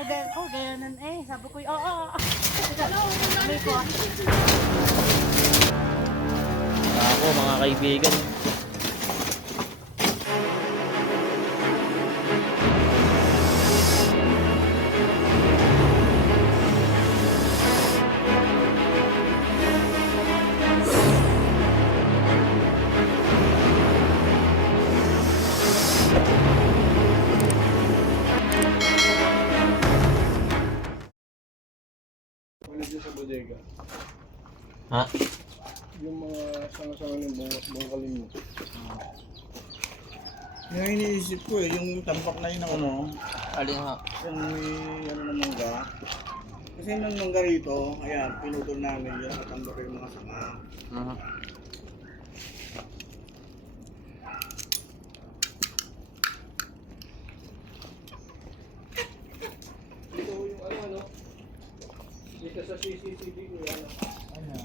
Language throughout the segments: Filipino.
Kagaya ko, gayanan eh. Sabi ko, oo. Sabi ko, Ako mga kaibigan. Wala dyan sa bodega. Ha? Yung mga sanga-sanga ng bungkalin mo. Yung iniisip ko yung tampak na yun ng ano, Alin ha? yung may ano ng mangga. Kasi nang mangga rito, ayan, pinutol namin yung katambak yung mga sanga. Dito yung ano, dito sa CCTV ko yan. Ayan.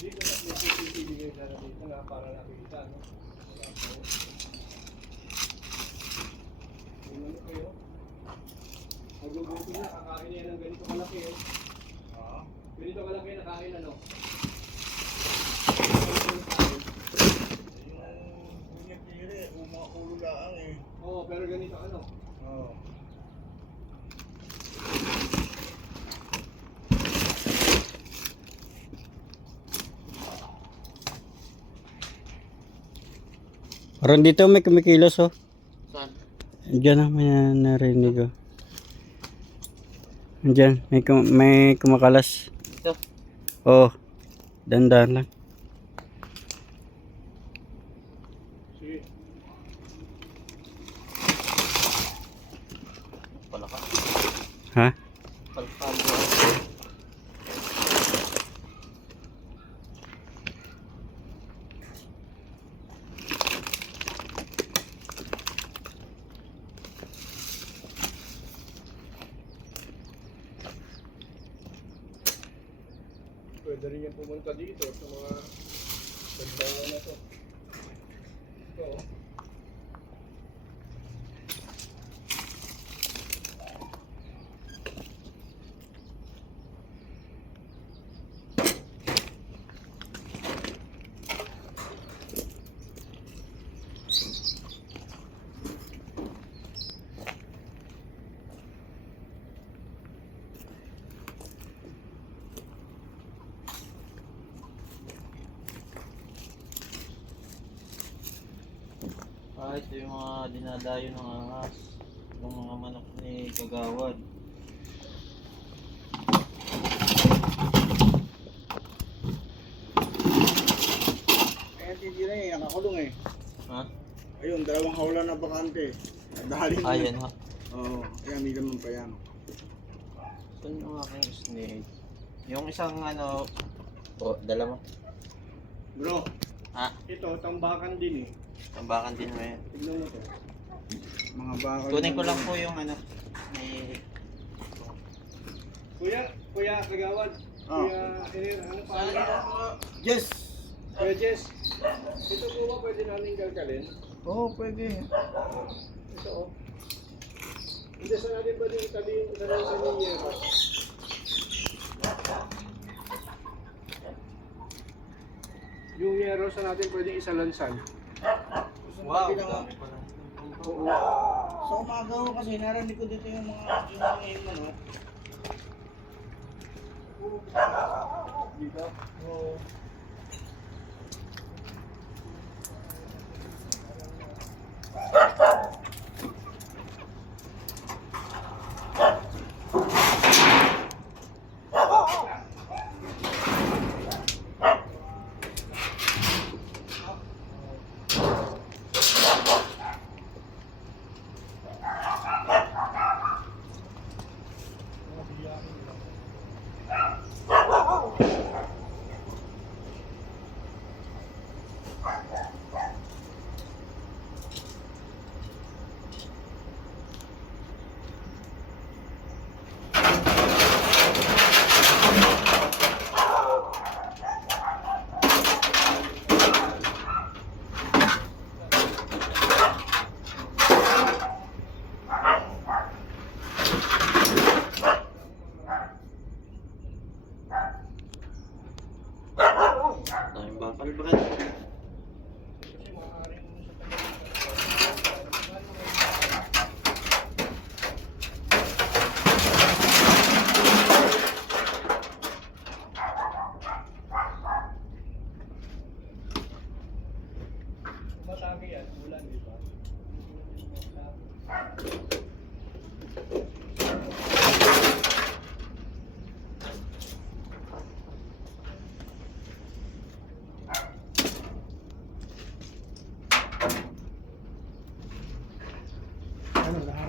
Dito na may CCTV kayo na dito nga para nakikita, no? Yung ano kayo? Magugutom na, kakain yan ng ganito kalaki, eh. Ganito kalaki na kain, ano? Yung tire, ulo laang eh. Oo, pero ganito ano? Oo. Parang dito may kumikilos oh. Saan? Diyan na may narinig oh. Diyan, may kumakalas. Ito? Oh, dandan lang. Sige. Palaka. Ha? Palpal. Pwede rin yung pumunta dito sa mga pagbawa na to. Ito, oh. Ito yung mga dinadayo ng ahas. Yung mga manok ni Kagawad. Kaya titira eh, nakakulong eh. Ha? Ayun, dalawang hawla na bakante. Dahil Ayan ha. Oo, kaya may ganun pa yan. Saan yung aking snake? Yung isang ano... Oh, dala mo. Bro, Ha? ito, tambakan din eh. Tambakan din mo yan. Tignan mo to. Mga bakal. Kunin ko lang po yung ano. May... Kuya Kagawad. Oh. Kuya Ener, ano pa? Yes. Kuya Jess. Ito po ba pwede namin kalkalin? Oo, pwede. Ito oh. Hindi sa natin ba din itabi yung isa lang sa Niyero? Yung yero sa natin pwedeng isalansan. Wow, dami pala. Oo. Sa umaga ko kasi narinig ko dito yung mga manok. Dito? Oo.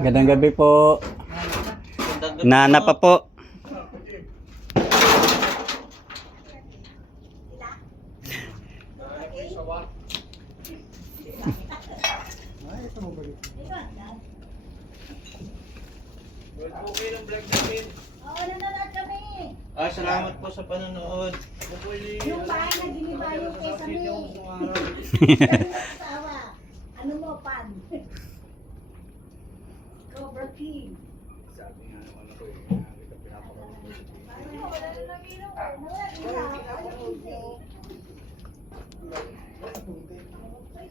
Gandang gabi po. Gandang gabi Nana pa po. Okay ng vlog natin. Oo, nanonood kami. Salamat po sa panonood. Yung bahay na giniba yung kesame. Sawa. Ano mo, pan? Cobra King. Sabi nga naman ako eh. Pinapakaroon mo. Wala na lang ilaw. Wala ilaw. Ano hindi?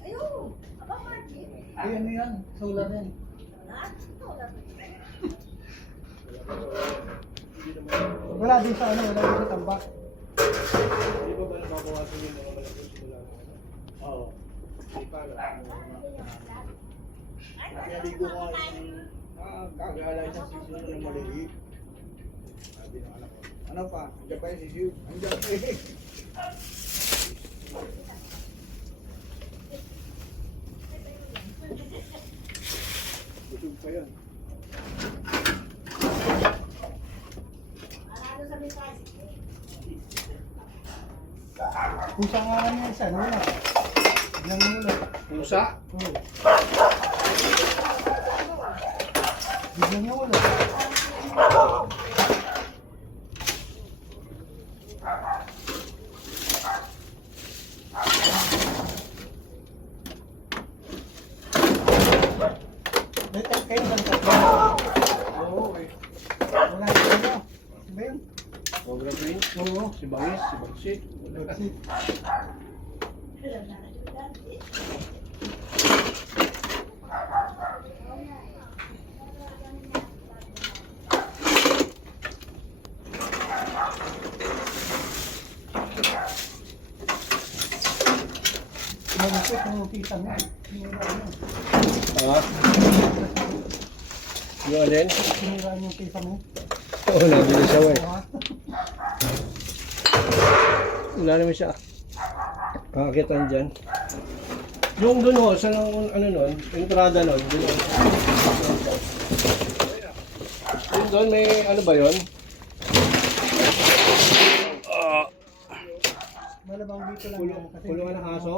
Ayun. Aba, Martin. Ay, ano yan? Solar yan. Ha? Wala. Wala din sa ano, wala din sa tambak. Di ba ba nababawasan yung mga malaki simula ng ano? Oo. Di pa lang. Naligo ko yung kagala isang sisiyo ng maliit. Sabi ng anak ko. Ano pa? Andiyan pa yung sisiyo. Andiyan pa eh. Busog pa yun. Ano sa mensahe? Kung saan nga lang yung isa, ano na? Bigyan mo ulit. Pusa? Oo. Bigyan mo ulit. May tag kayo ng tatlo. Oo eh. Wala yung ano. Diba yun? Cobra Queen? Oo. Si Bangis? Si Bagsit? That's it. Malapit ang kita mo. Sinira mo. Yung alin? Sinira yung kita mo. Oo, nabili siya eh. Ha? Wala naman siya. Kakakitaan dyan. Yung dun ho, sa ano nun, entrada nun, dun ho. Yung dun, may ano ba yun? Malabang dito lang yan. Kasi Kulungan ng aso?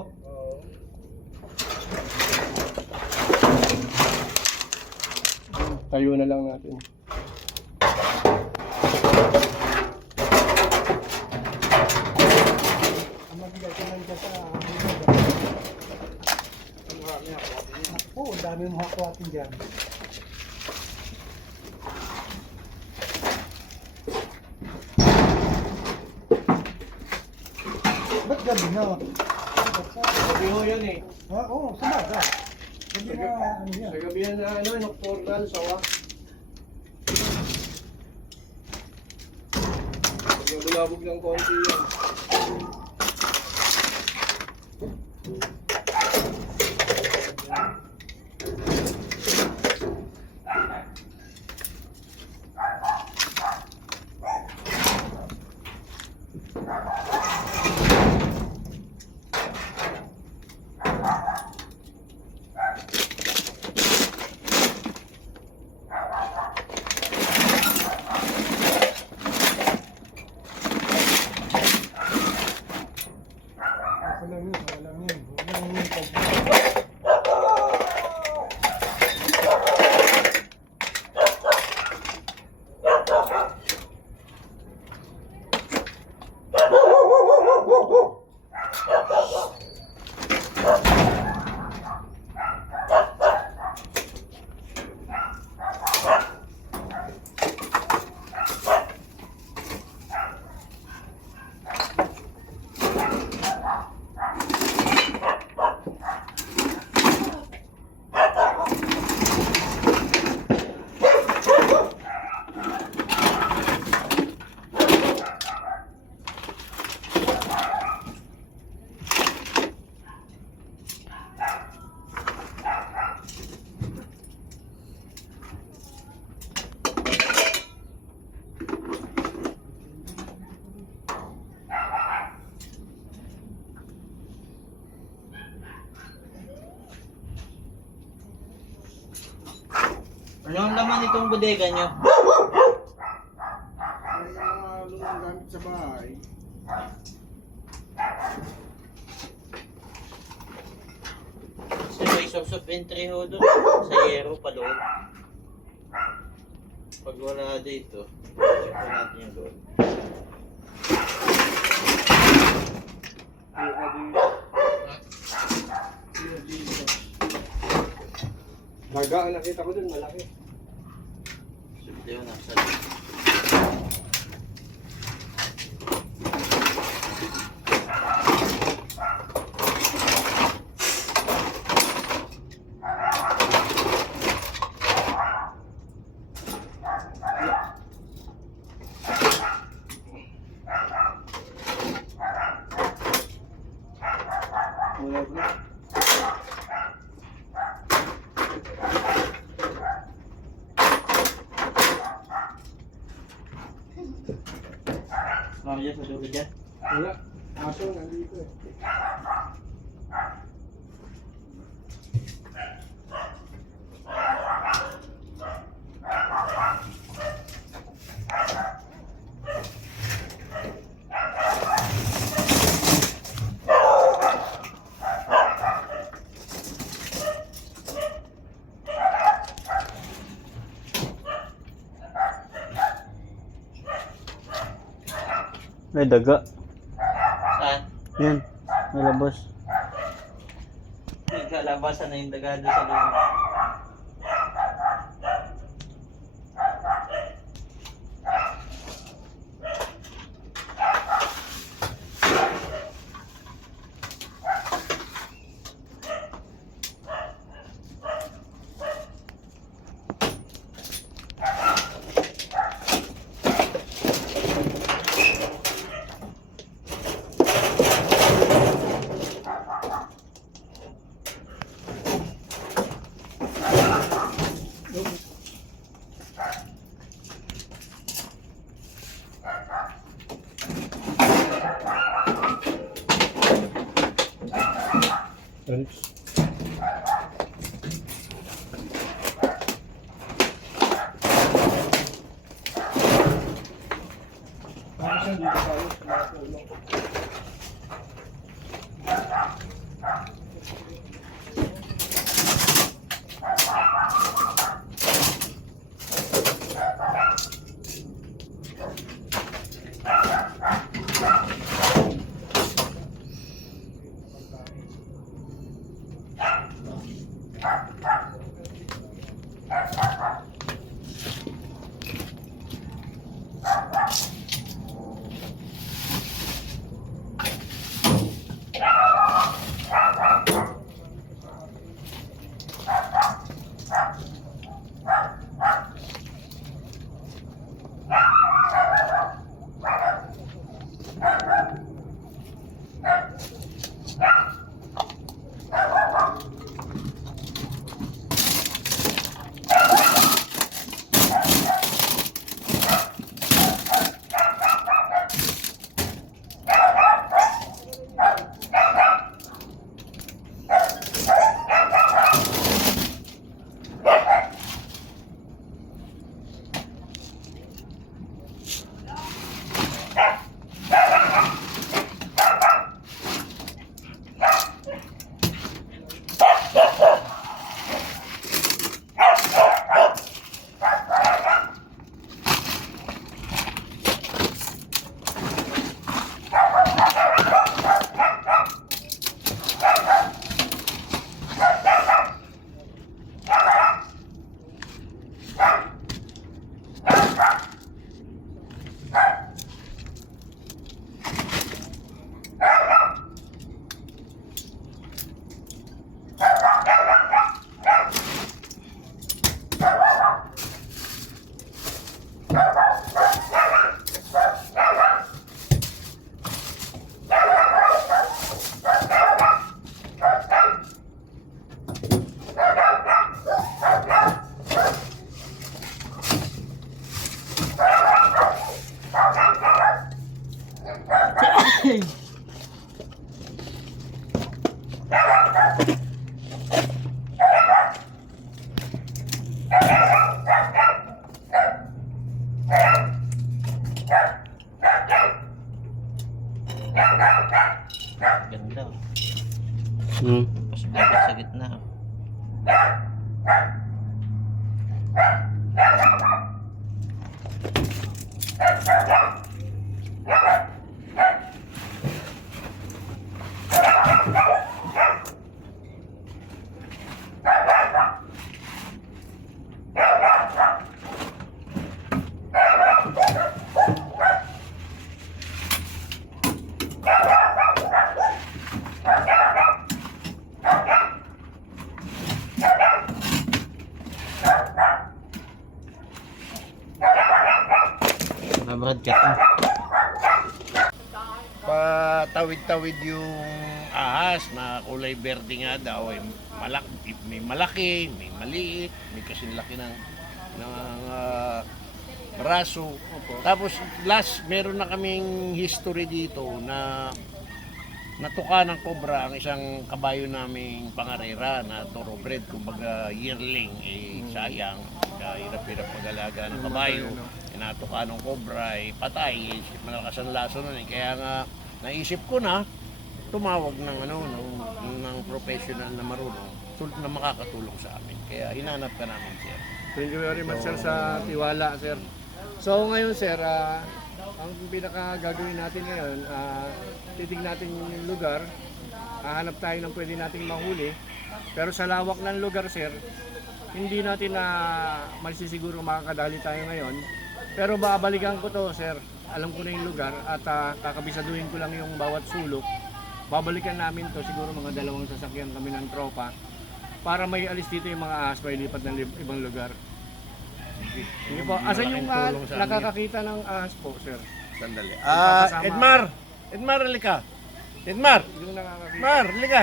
Tayo na lang natin. ang mabigat ko lang dyan sa ako, ang dami mong hakwatin dyan. Ba't gabi na? Sabi ho yan eh. Oo, sumaga. Gabi na, ano yan? Sa gabi yan na ano, nocturnal, sawa. Bulabog ng konti yan. Ano ang laman itong bodega nyo? May mga lumang gamit sa bahay. Kasi may source of entry ho doon. Sa Yero pa doon. Pag wala dito, check ko natin yung doon. Maga, nakita ko dun, malaki. Sabi yun, nasa Wala na. Mamaya sa dulo dyan. Wala. Aso, nandito eh. May daga. Saan? Yan. May labas. Nagkalabasan na yung dagado sa dulo. Tapos yan, dito tayo sa mga tulong. Brad Cat. Patawid-tawid yung ahas na kulay berde nga daw. May malaki, may maliit, may kasing laki ng braso. Tapos last, meron na kaming history dito na natuka ng kobra ang isang kabayo naming pangarera na thoroughbred, kumbaga yearling, sayang, hirap-hirap mag-alaga ng kabayo, natuka ng kobra, patay, malakas ang laso nun, kaya nga naisip ko na tumawag ng ng professional na marunong na makakatulong sa amin, kaya hinanap ka namin, sir. Thank you very much, sir, sa tiwala, sir. So ngayon, sir, ang pinaka gagawin natin ngayon, titignan natin yung lugar, hahanap tayo ng pwede nating mahuli. Pero sa lawak ng lugar, sir, hindi natin na masisiguro makakadali tayo ngayon. Pero babalikan ko to, sir. Alam ko na yung lugar at kakabisaduhin ko lang yung bawat sulok. Babalikan namin to, siguro mga 2 sasakyan kami ng tropa para may alis dito yung mga ahas, may lipat ng ibang lugar. Sige po. Asan yung nakakakita ng ahas po, sir? Sandali. Edmar, halika. Edmar, Yung nakakakita. halika.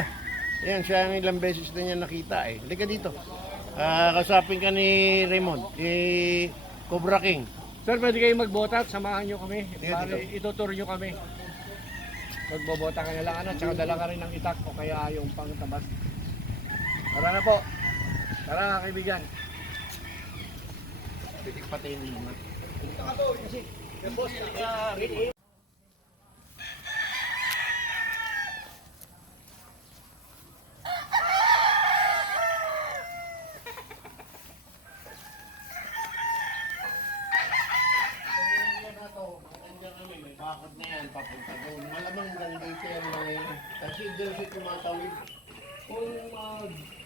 Ayan, siya ang ilang beses na niya nakita eh. Halika dito. Kasapin ka ni Raymond, Cobra King. Sir, pwede kayong magbota at samahan nyo kami. Sige, Para dito. itutur nyo kami. Magbobota ka na lang, tsaka dala ka rin ng itak o kaya yung pangtabas. Tara na po. Tara, kaibigan. Pitik patayin mo naman. Bakit na yan, papunta doon. Malamang nandito yan mga yan. Kasi doon siya tumatawid. Kung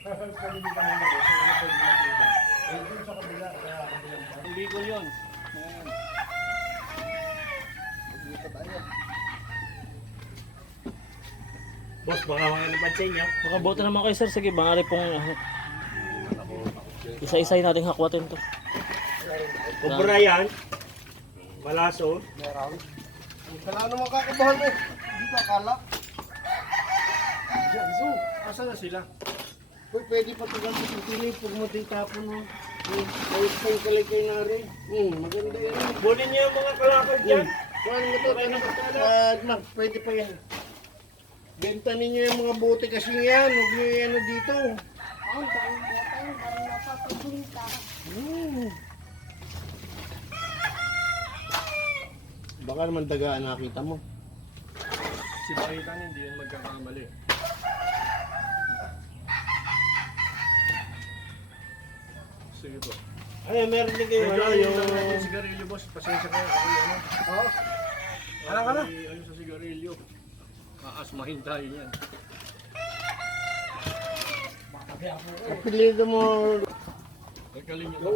pamilihan na ako, sa mga pwede natin. Eh, doon sa kabila, kaya kabilang pa. Hindi ko yun. Boss, baka mga napansin niya. Makaboto naman kayo sir, sige bangari pong isa-isay nating hakwatin to. Kobra yan. Malaso. Kailangan naman kakabahan eh. Hindi ka akala. So, asan na sila? Uy, pwede pa ito lang sa titinip. Huwag mo titapon mo. Ayos pa yung kalikay na rin. Maganda yan. Kunin niyo yung mga kalakad dyan. Kuhaan mo ito. Mark, pwede pa yan. Benta ninyo yung mga bote kasi yan. Huwag nyo yung dito. Ang dami mo tayo, parang napapagulita. Baka naman dagaan nakita mo. Si Bakitan hindi yun magkakamali. Sige po. Ay, meron din kayo. Medyo Ano, yung yung... lang natin sigarilyo, boss. Pasensya kayo. Ako yung ano. Oo. Ano ka na? Ano sa sigarilyo. Aasmahin tayo yan. Apelido mo. Nagkalin nyo to.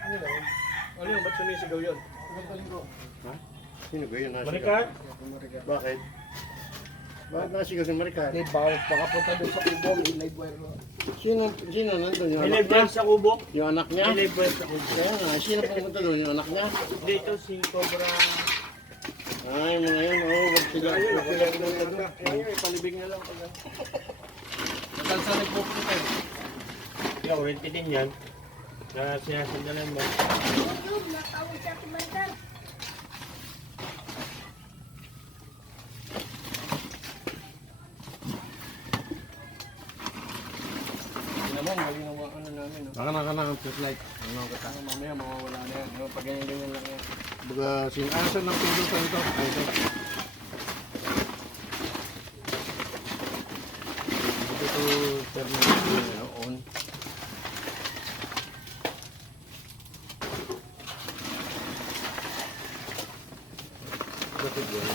Ano yun? Ano yun? Ba't sumisigaw yun? Ha? Sino ba yun? Nasigaw? Marikat? Bakit? Bakit nasigaw si Marikat? Baka punta doon sa kubo. May live wire mo. Sino nandun? Yung May anak live niya? yan sa kubo. Yung anak niya? May live yan sa kubo. Kaya nga, sino pumunta doon? Yung anak niya? Dito si Cobra. Ay, mga yun, wag sila. Wag sila pumunta doon. Kaya yun, palibig na lang. Saan nagpupunta? Ikaw, rente din yan. Na sinasandalan mo. Natawag siya si Maricel. Naman, malinaw ang ano namin. No? Baka ang flashlight. Mamaya mawawala na yan. Pag ganyan-ganyan lang yan. Baga, sinasan ng pindutan ito. Ay, ito. Ito, permanent on. Bakit yan?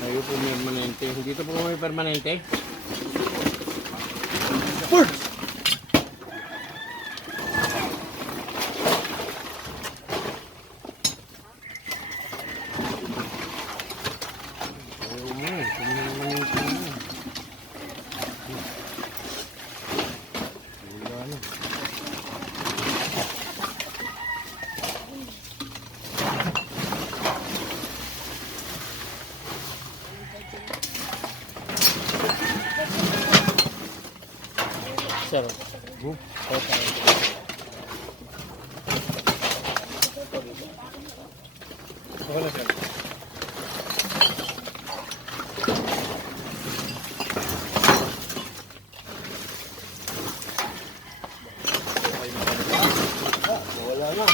Ayaw po permanente. Dito po may permanente. Ayaw mo eh. Permanente mo. Wala na. Sir. Okay na, sir. Wala na.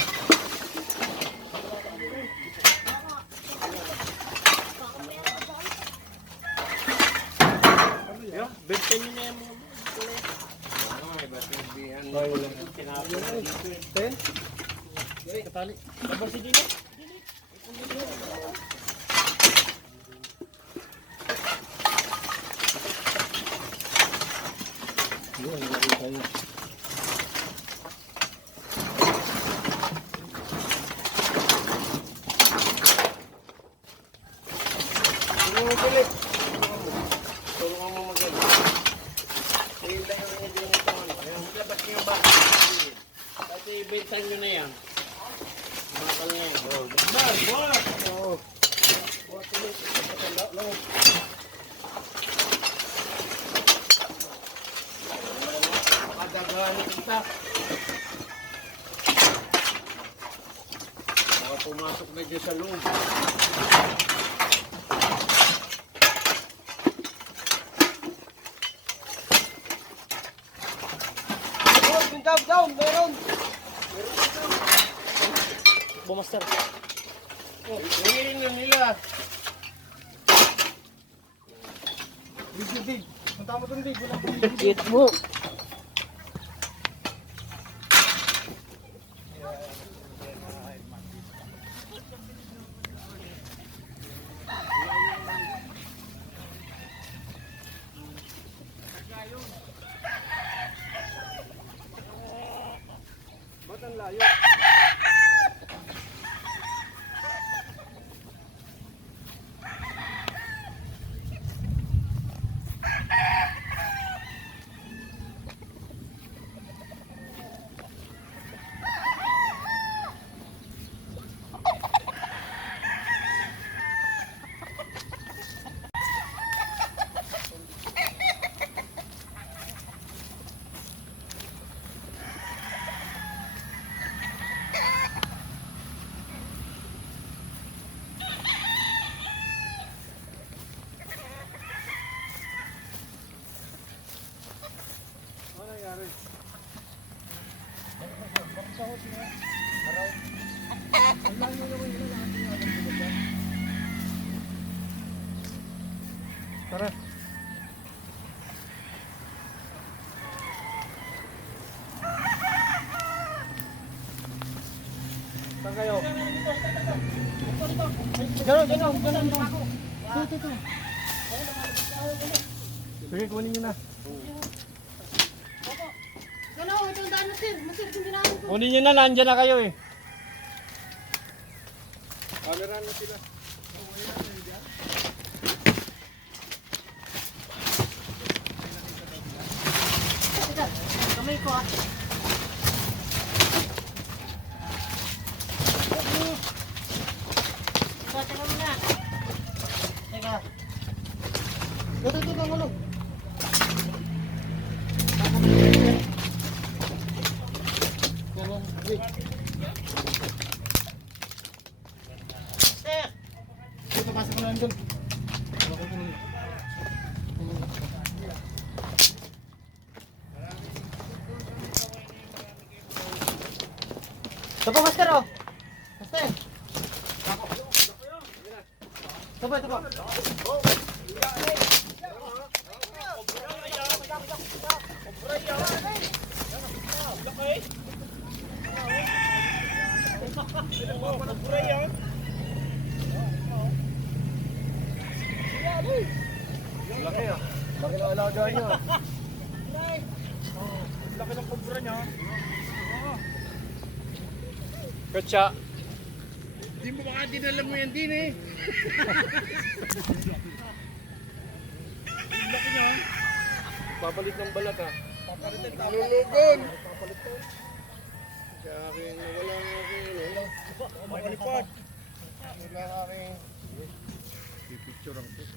Benta nyo na yung mga Tulungan mo mag-edit. Ayun lang yung medyo nito. Ayun, labas niyo ba? Kasi ibintan nyo na yan. Makal niya. Oo. Makadagahan kita. Baka pumasok na dyan sa loob. Bumaster. Hingin na nila. Git mo. Ba't ang layo? Tara. Saan kayo? Sige, kunin nyo na. Gano'n, itong daan na sir. Masir, hindi namin po. Kunin nyo na, nandyan na kayo eh. Camera na sila. Kamay ko ah. Teka muna. Teka. Ito, ulo. Sir! Ito, pasok ko na doon. Ito po, Master, oh. Master. Ito po. Laki ah. Laki na alaga niya. Laki ng kubra niya. Katsa. Di mo baka dinala mo yan din eh. Papalit ng balat ah. Lulugon. Papalit to. Sa akin, wala nga aking ano. Papalipad. Wala nga aking... Pipicture ang po.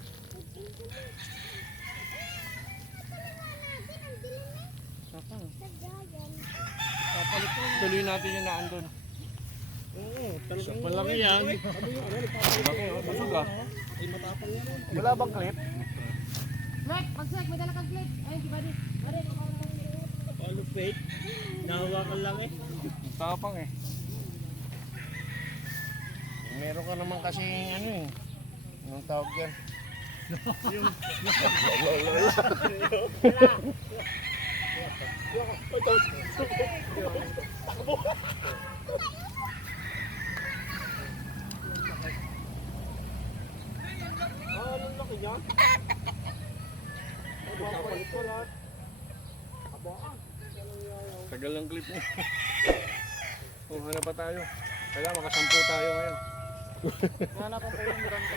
Tuloy natin yung naandun. Sa palaki yan. Busog ah. Wala bang clip? Mike, pagsek, may dala kang clip. Ay, di ba di? Bari, Palupit. Nahawakan lang eh. Tapang eh. Meron ka naman kasi ano eh. Anong tawag yan? Tagal ng clip niya. Oh, hanap pa tayo. Kailangan makasampu tayo ngayon. Hanapan ko yung meron ko.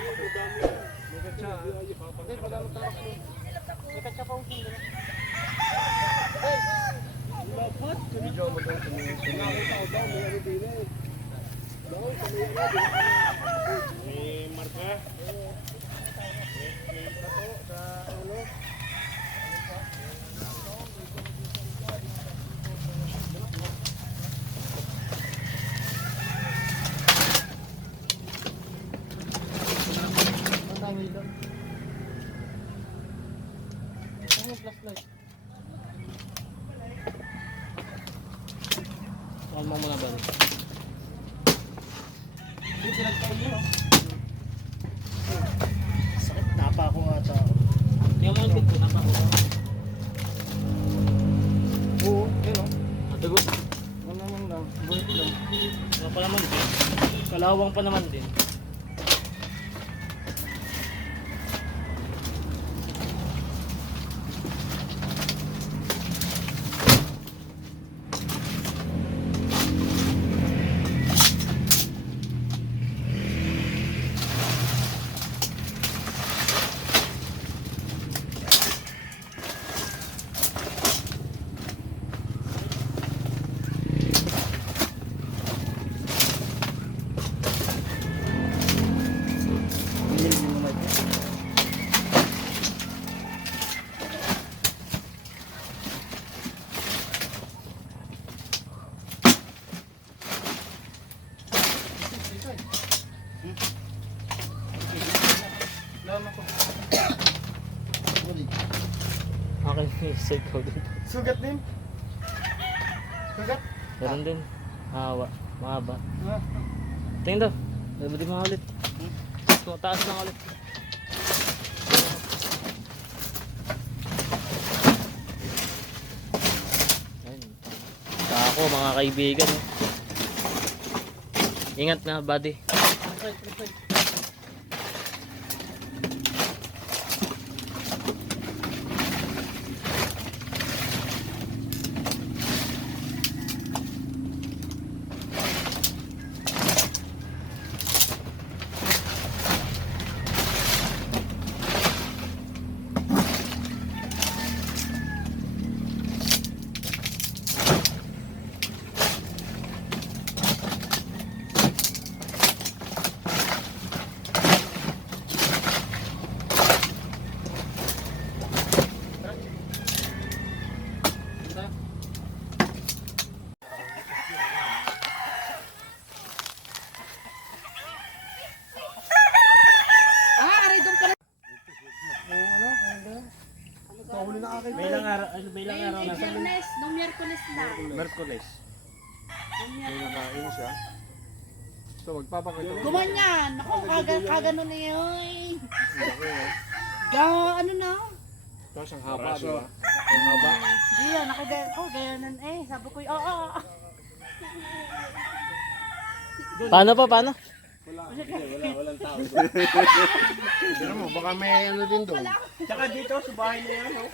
Lugat siya. Hindi, wala mo tayo. Ikat siya pa ang sundalo. Video mo ito. May marka. Ang dami doon. Ano yung flashlight? Saan mo muna ba? Hindi, pinagkain yun. Sakit, napa ako ata. Tingnan mo yung tip ko, napa ako. Oo, yun o. Matago. Ano naman lang. Bulit lang. Ano pa naman din? Kalawang pa naman din. Akin yung side ko din. Sugat din. Sugat. Meron din. Hawa. Mahaba. Tingin daw. Di mga ulit. Taas lang ulit. Ayun. Ako mga kaibigan. Ingat na buddy. May ilang araw, may ilang araw na. Biyernes, nung Miyerkules na. Merkules. Nakain siya. So, magpapakita. Gumanyan! Ako, kagano na yun. Ano na? Tapos ang haba, di ba? Ang haba. Hindi yan, nakagaya ko, gayanan eh. Sabi ko, oo. Paano pa? Paano? Walang tao. Pero mo, baka may ano din doon. Tsaka dito sa bahay na yan, oh.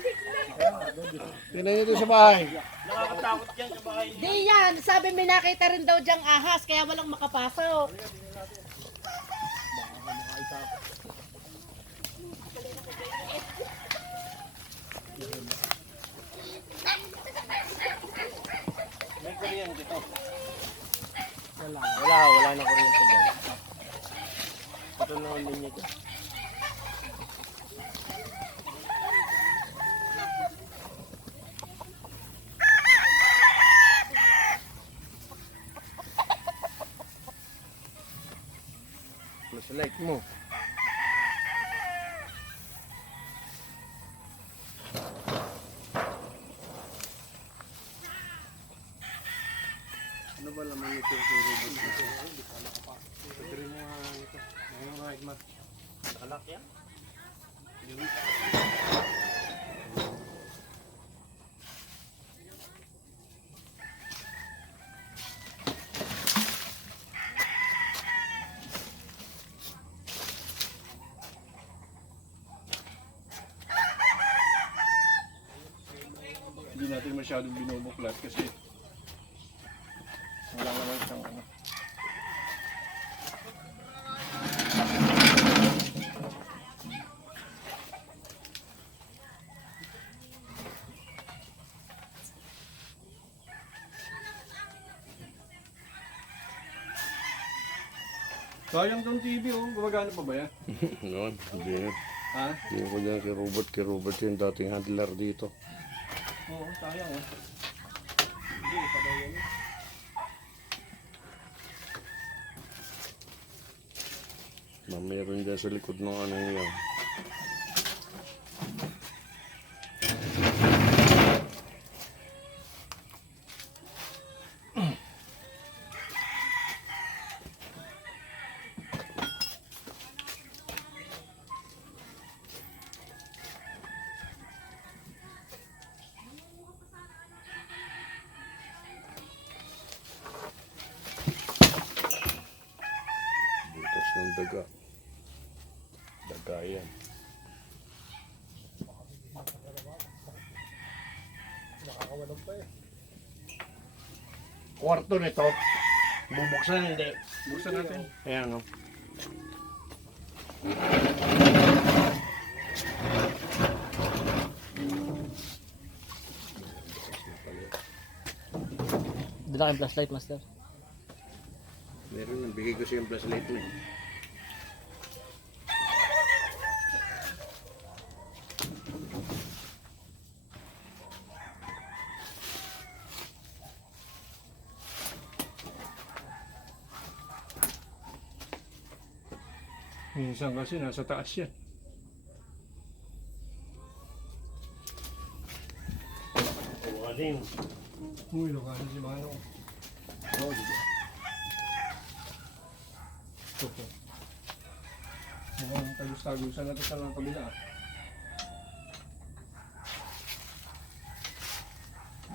Tingnan nyo doon sa bahay. Nakakatakot yan sa bahay. Di yan, sabi may nakita rin daw diyang ahas, kaya walang makapasok. May kuryente dito. Wala na kuryente dyan. Ito na ang linya dyan. flashlight mo. Ano ba naman ito yung robot na? Pagdiri mo nga ito. Ngayon nga, Igmar. Nakalak yan? Hindi natin masyadong binubuklat kasi wala naman siyang ano. Sayang tong TV oh, gumagana pa ba yan? Noon, hindi. Ha? Hindi ko dyan kay Robert. Kay Robert yung dating handler dito. Oo, sayang oh. Meron dyan sa likod ng ano yan. Butas ng daga. Daga yan. Kwarto nito. Bubuksan hindi. Buksan natin. Ayan o. Dala kayong flashlight, master. Meron, nabigay ko siya yung flashlight mo. Minsan kasi nasa taas yan. Aling. Uy, lokano si Manong. Oo, dito. Ito po. Mukhang tagus-tagusan na ito sa lang kabila.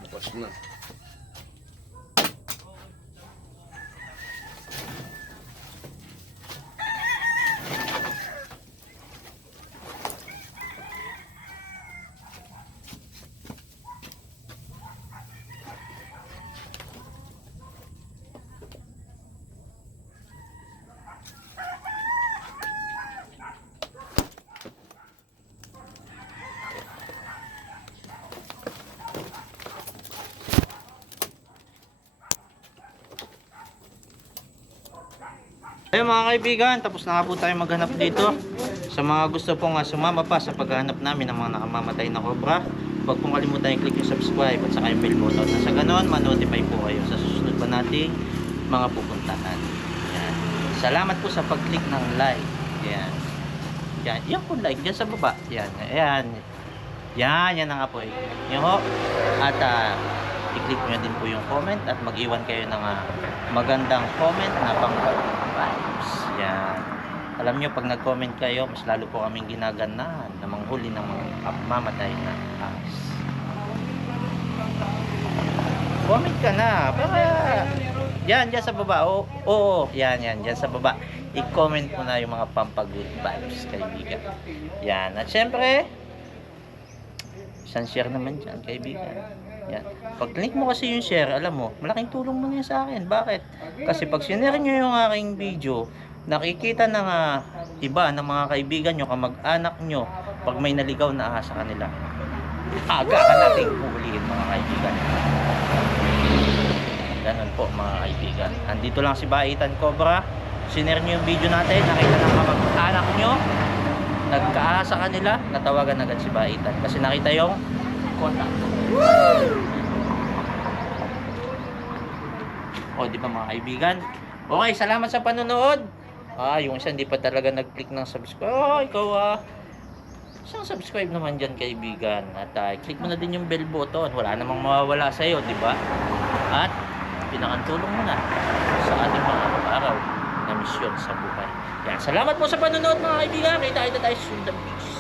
Bukas na. Ayun mga kaibigan, tapos na nga po tayo maghanap dito. Sa mga gusto pong sumama pa sa paghahanap namin ng mga nakamamatay na cobra, huwag pong kalimutan i-click yung subscribe at saka yung bell button. Na sa ganon, ma-notify po kayo sa susunod pa nating mga pupuntahan. Yan. Salamat po sa pag-click ng like. Yan. Yan. Yan po like dyan sa baba. Yan. Ayan. Yan. Yan na nga po. Yan ho. At i-click nyo din po yung comment at mag-iwan kayo ng magandang comment na pang vibes. Yan. Alam nyo, pag nag-comment kayo, mas lalo po kaming ginaganahan na manghuli ng mga mamatay na ahas. Comment ka na. Para yan, dyan sa baba. Oo, yan, dyan sa baba. I-comment mo na yung mga pampag-good vibes, kaibigan. Yan. At syempre, isang share naman dyan, kaibigan. Yan. Pag click mo kasi yung share, alam mo, malaking tulong mo na yan sa akin. Bakit? Kasi pag sinare nyo yung aking video, nakikita ng iba ng mga kaibigan nyo, kamag-anak nyo, pag may naligaw na ahas sa kanila, aga ka nating huhulihin mga kaibigan. Ganun po mga kaibigan. Andito lang si Baitan Cobra. Sinare nyo yung video natin, nakita ng kamag-anak nyo, nagkaahas sa kanila, natawagan agad si Baitan. Kasi nakita yung contact. O, di ba mga kaibigan? Okay, salamat sa panonood. Yung isa hindi pa talaga nag-click ng subscribe. Ikaw isang subscribe naman dyan kaibigan. At click mo na din yung bell button. Wala namang mawawala sa'yo, di ba? At pinakantulong mo na sa ating mga araw na misyon sa buhay. Yan. Salamat po sa panonood mga kaibigan. Kita tayo sa susunod na videos.